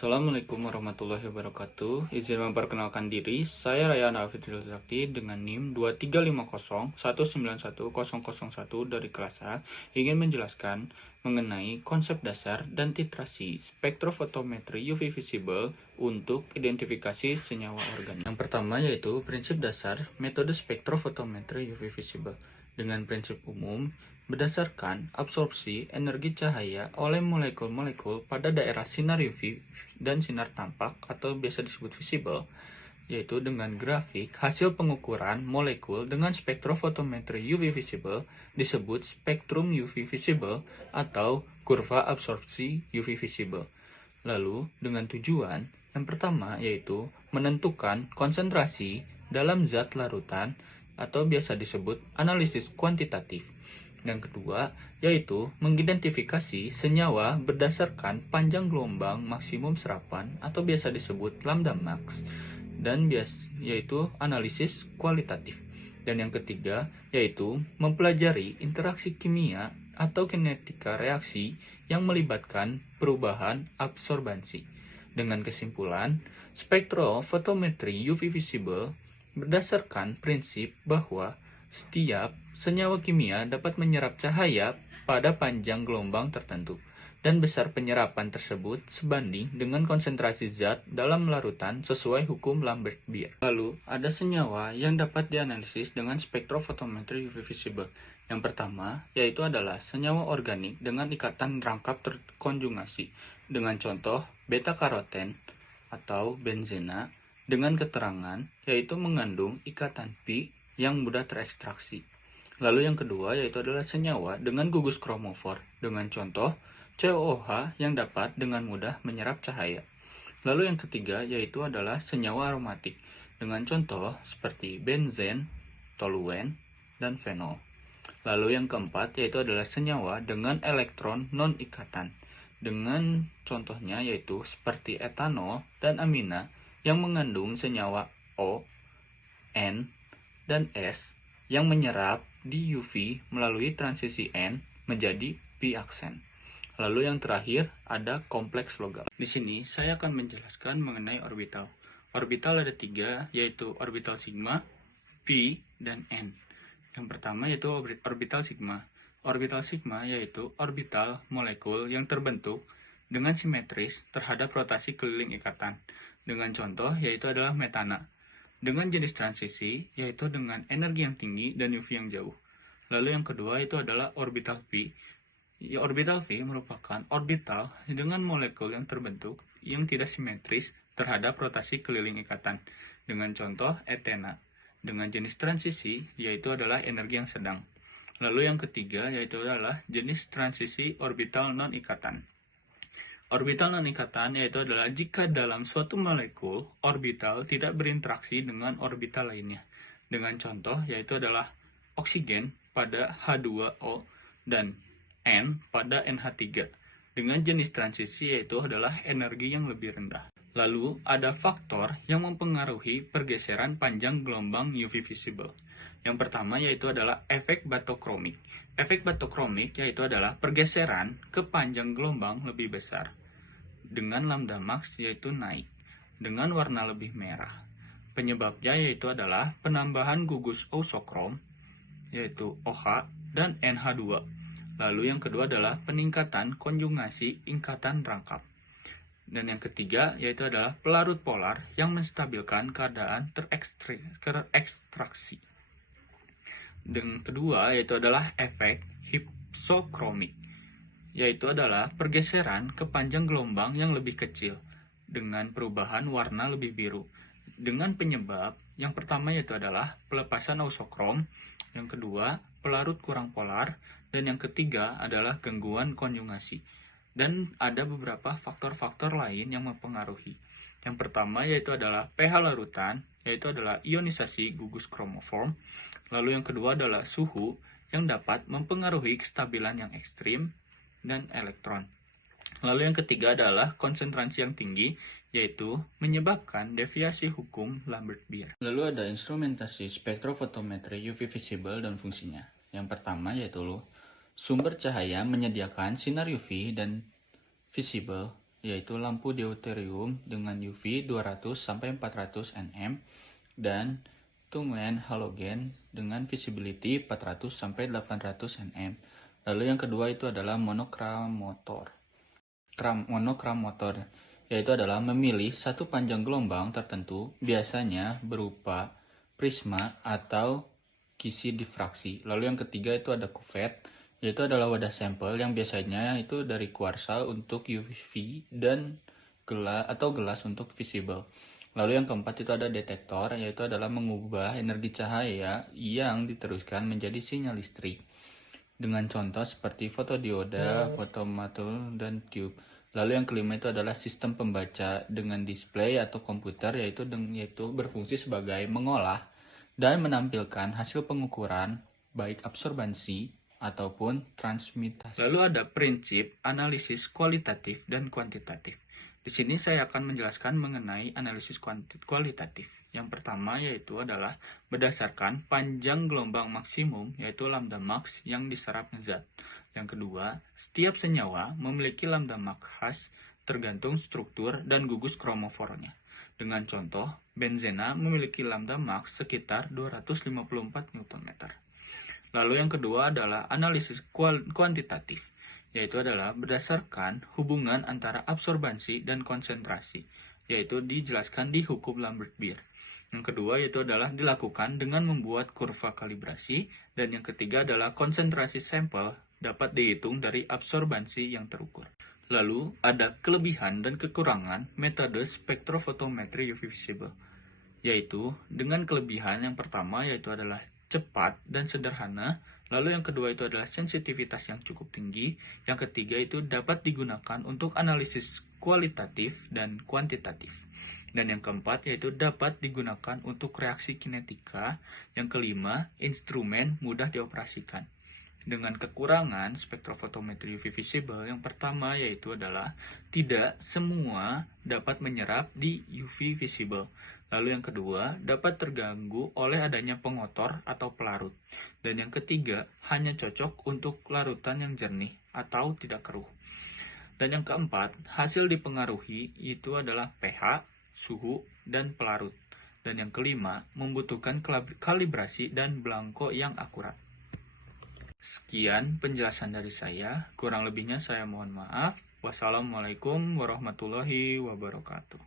Assalamualaikum warahmatullahi wabarakatuh. Izin memperkenalkan diri, saya Rayana Afidril Zakti dengan NIM 2350191001 dari kelas A ingin menjelaskan mengenai konsep dasar dan titrasi spektrofotometri UV visible untuk identifikasi senyawa organik. Yang pertama yaitu prinsip dasar metode spektrofotometri UV visible. Dengan prinsip umum, berdasarkan absorpsi energi cahaya oleh molekul-molekul pada daerah sinar UV dan sinar tampak atau biasa disebut visible, yaitu dengan grafik hasil pengukuran molekul dengan spektrofotometri UV visible disebut spektrum UV visible atau kurva absorpsi UV visible. Lalu dengan tujuan yang pertama yaitu menentukan konsentrasi dalam zat larutan atau biasa disebut analisis kuantitatif. Yang kedua yaitu mengidentifikasi senyawa berdasarkan panjang gelombang maksimum serapan atau biasa disebut lambda max, dan yaitu analisis kualitatif. Dan yang ketiga yaitu mempelajari interaksi kimia atau kinetika reaksi yang melibatkan perubahan absorbansi. Dengan kesimpulan, spektrofotometri UV visible berdasarkan prinsip bahwa setiap senyawa kimia dapat menyerap cahaya pada panjang gelombang tertentu, dan besar penyerapan tersebut sebanding dengan konsentrasi zat dalam larutan sesuai hukum Lambert-Beer. Lalu, ada senyawa yang dapat dianalisis dengan spektrofotometri UV visible. Yang pertama, yaitu adalah senyawa organik dengan ikatan rangkap terkonjugasi, dengan contoh beta-karoten atau benzena, dengan keterangan yaitu mengandung ikatan pi yang mudah terekstraksi. Lalu yang kedua yaitu adalah senyawa dengan gugus kromofor, dengan contoh COOH yang dapat dengan mudah menyerap cahaya. Lalu yang ketiga yaitu adalah senyawa aromatik, dengan contoh seperti benzen, toluen, dan fenol. Lalu yang keempat yaitu adalah senyawa dengan elektron non-ikatan, dengan contohnya yaitu seperti etanol dan amina yang mengandung senyawa O, N, dan S yang menyerap di UV melalui transisi N menjadi pi aksen. Lalu yang terakhir ada kompleks logam. Di sini saya akan menjelaskan mengenai orbital. Orbital ada 3, yaitu orbital sigma, pi, dan n. Yang pertama yaitu orbital sigma. Orbital sigma yaitu orbital molekul yang terbentuk dengan simetris terhadap rotasi keliling ikatan. Dengan contoh yaitu adalah metana, dengan jenis transisi yaitu dengan energi yang tinggi dan UV yang jauh. Lalu yang kedua itu adalah orbital pi. Orbital V merupakan orbital dengan molekul yang terbentuk yang tidak simetris terhadap rotasi keliling ikatan. Dengan contoh etena, dengan jenis transisi yaitu adalah energi yang sedang. Lalu yang ketiga yaitu adalah jenis transisi orbital non-ikatan. Orbital non-ikatan yaitu adalah jika dalam suatu molekul orbital tidak berinteraksi dengan orbital lainnya. Dengan contoh yaitu adalah oksigen pada H2O dan N pada NH3 dengan jenis transisi yaitu adalah energi yang lebih rendah. Lalu ada faktor yang mempengaruhi pergeseran panjang gelombang UV visible. Yang pertama yaitu adalah efek batokromik. Efek batokromik yaitu adalah pergeseran ke panjang gelombang lebih besar dengan lambda max yaitu naik dengan warna lebih merah. Penyebabnya yaitu adalah penambahan gugus oxokrom yaitu OH dan NH2. Lalu yang kedua adalah peningkatan konjugasi ikatan rangkap. Dan yang ketiga yaitu adalah pelarut polar yang menstabilkan keadaan terekstraksi. Dan kedua yaitu adalah efek hypsokromik, yaitu adalah pergeseran ke panjang gelombang yang lebih kecil dengan perubahan warna lebih biru. Dengan penyebab yang pertama yaitu adalah pelepasan oxokrom, yang kedua pelarut kurang polar, dan yang ketiga adalah gangguan konjugasi. Dan ada beberapa faktor-faktor lain yang mempengaruhi. Yang pertama yaitu adalah pH larutan, yaitu adalah ionisasi gugus kromoform. Lalu yang kedua adalah suhu yang dapat mempengaruhi kestabilan yang ekstrim dan elektron. Lalu yang ketiga adalah konsentrasi yang tinggi, yaitu menyebabkan deviasi hukum Lambert-Beer. Lalu ada instrumentasi spektrofotometri UV visible dan fungsinya. Yang pertama yaitu sumber cahaya menyediakan sinar UV dan visible yaitu lampu deuterium dengan UV 200-400 nm, dan tungsten halogen dengan visibility 400-800 nm. Lalu yang kedua itu adalah monokrom motor, yaitu adalah memilih satu panjang gelombang tertentu, biasanya berupa prisma atau kisi difraksi. Lalu yang ketiga itu ada cuvette, yaitu adalah wadah sampel yang biasanya itu dari kuarsa untuk UV dan gelas untuk visible. Lalu yang keempat itu ada detektor, yaitu adalah mengubah energi cahaya yang diteruskan menjadi sinyal listrik dengan contoh seperti fotodioda, fotomatul, dan tube. Lalu yang kelima itu adalah sistem pembaca dengan display atau komputer, yaitu berfungsi sebagai mengolah dan menampilkan hasil pengukuran baik absorbansi ataupun transmitasi. Lalu ada prinsip analisis kualitatif dan kuantitatif. Di sini saya akan menjelaskan mengenai analisis kualitatif. Yang pertama yaitu adalah berdasarkan panjang gelombang maksimum, yaitu lambda max yang diserap zat. Yang kedua, setiap senyawa memiliki lambda max khas tergantung struktur dan gugus kromofornya. Dengan contoh, benzena memiliki lambda max sekitar 254 Nm. Lalu yang kedua adalah analisis kuantitatif, yaitu adalah berdasarkan hubungan antara absorbansi dan konsentrasi, yaitu dijelaskan di hukum Lambert-Beer. Yang kedua yaitu adalah dilakukan dengan membuat kurva kalibrasi, dan yang ketiga adalah konsentrasi sampel dapat dihitung dari absorbansi yang terukur. Lalu ada kelebihan dan kekurangan metode spektrofotometri UV visible, yaitu dengan kelebihan yang pertama yaitu adalah cepat dan sederhana. Lalu yang kedua itu adalah sensitivitas yang cukup tinggi. Yang ketiga itu dapat digunakan untuk analisis kualitatif dan kuantitatif. Dan yang keempat yaitu dapat digunakan untuk reaksi kinetika. Yang kelima, instrumen mudah dioperasikan. Dengan kekurangan spektrofotometri UV visible, yang pertama yaitu adalah tidak semua dapat menyerap di UV visible. Lalu yang kedua, dapat terganggu oleh adanya pengotor atau pelarut. Dan yang ketiga, hanya cocok untuk larutan yang jernih atau tidak keruh. Dan yang keempat, hasil dipengaruhi itu adalah pH, suhu, dan pelarut. Dan yang kelima, membutuhkan kalibrasi dan belangko yang akurat. Sekian penjelasan dari saya, kurang lebihnya saya mohon maaf. Wassalamualaikum warahmatullahi wabarakatuh.